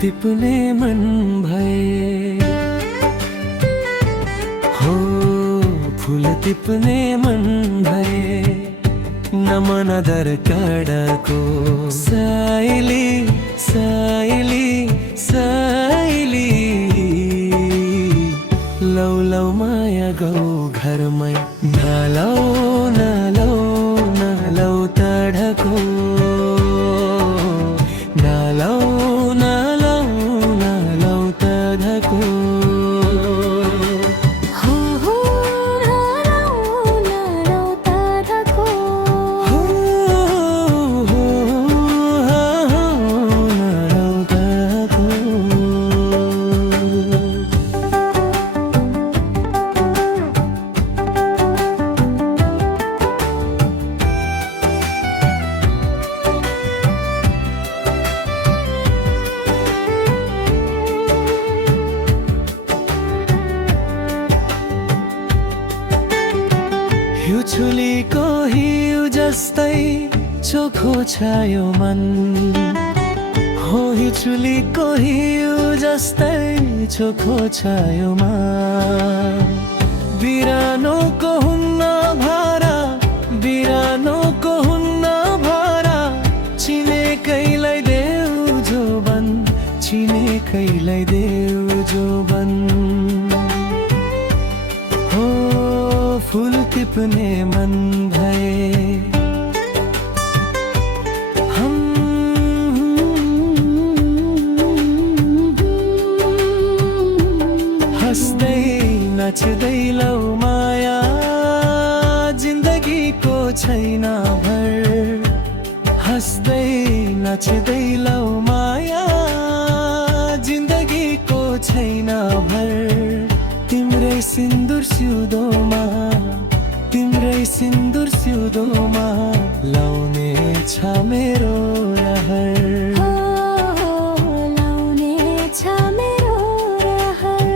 टिप्ने मन भए हो, फूल टिप्ने मन भए नमन दर कडको साइली साइली साइली लौ लौ माया गौ घरमै नलौ नलौ नलौ तडको नलौ छुलीको हिउँ जस्तै चोखो छ यो मन हो, छुलीको हिउँ जस्तै चोखो छ यो मन। बिरानोको हुन्न भारा, बिरानोको हुन्न भारा, चिनेकैलाई देऊ जोबन, चिनेकैलाई देऊ जोबन। फूल टिप्ने मन भए हम हँस्दै नाच्दै लौ माया जिन्दगीको छैन भर, हँस्दै नाच्दै लौ माया जिन्दगीको छैन भर। तिम्रै सिन्दुर सिउँदोमा, तिम्रै सिन्दुर सिउँदोमा लाउने छ मेरो रहर, लाउने छ मेरो रहर।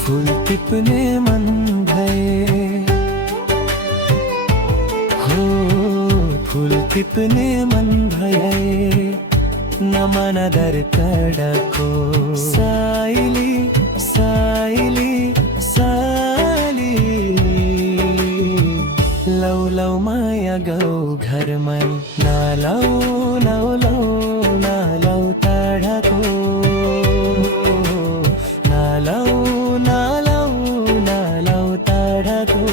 फूल टिप्ने मन भए हो, फूल टिप्ने मन भए नमन दर कडको साइली साइली साइली लौ लौ माया गौ घरमै नलौ नलौ नलौ तडको नलौ नलौ नलौ तडको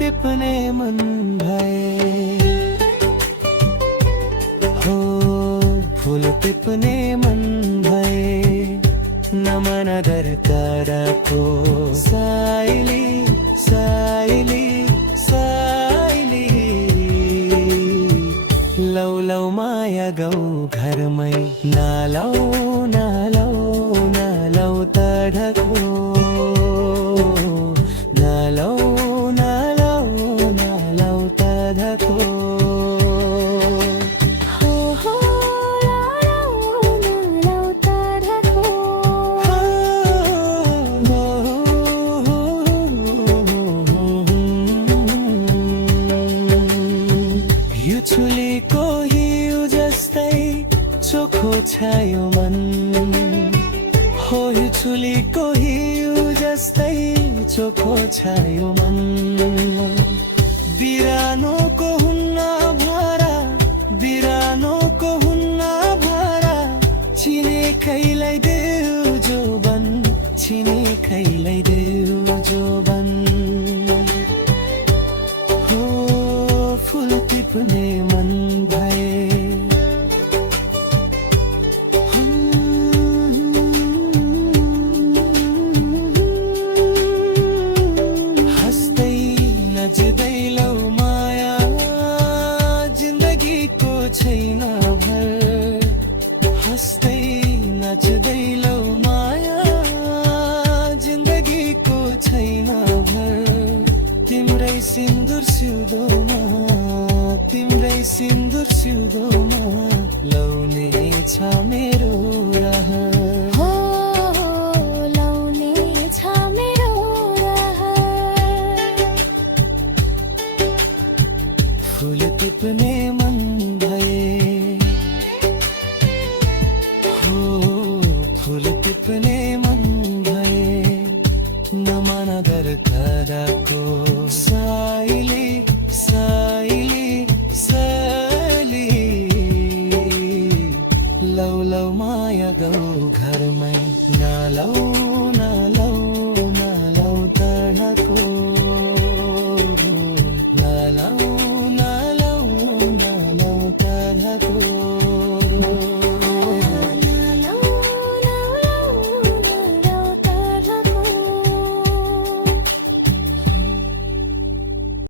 टिप्ने मन भए हो, फूल टिप्ने मन भए नमन दर कडको साइली साइली साइली लौ लौ माया गौ घरमै नलौ नलौ नलौ तडको नलौ छुलीको हिउँ जस्तै चोखो छ यो मन हो, छुलीको हिउँ जस्तै चोखो छ यो मन। बिरानोको हुन्न भारा, खैलाई देऊ जोबन छिने खैलाई देऊ जोबन हो फुल टिप्ने मन भए हस्दै नच्दै लौ माया जिन्दगीको छैन भर हस्दै नच्दै लौ माया जिन्दगीको छैन भर तिम्रै सिन्दुर सिउँदोमा तिम्रै सिन्दुर सिउँदोमा लाउने छ मेरो रहर हो लाउने छ मेरो रहर फुल टिप्ने मन भए हो फुल टिप्ने मन भए नमन दरकारको साइली साइली साली लौ लौ माया गौ घरमै नलौ नलौ नलौ तडको नलौ नलौ नलौ तडको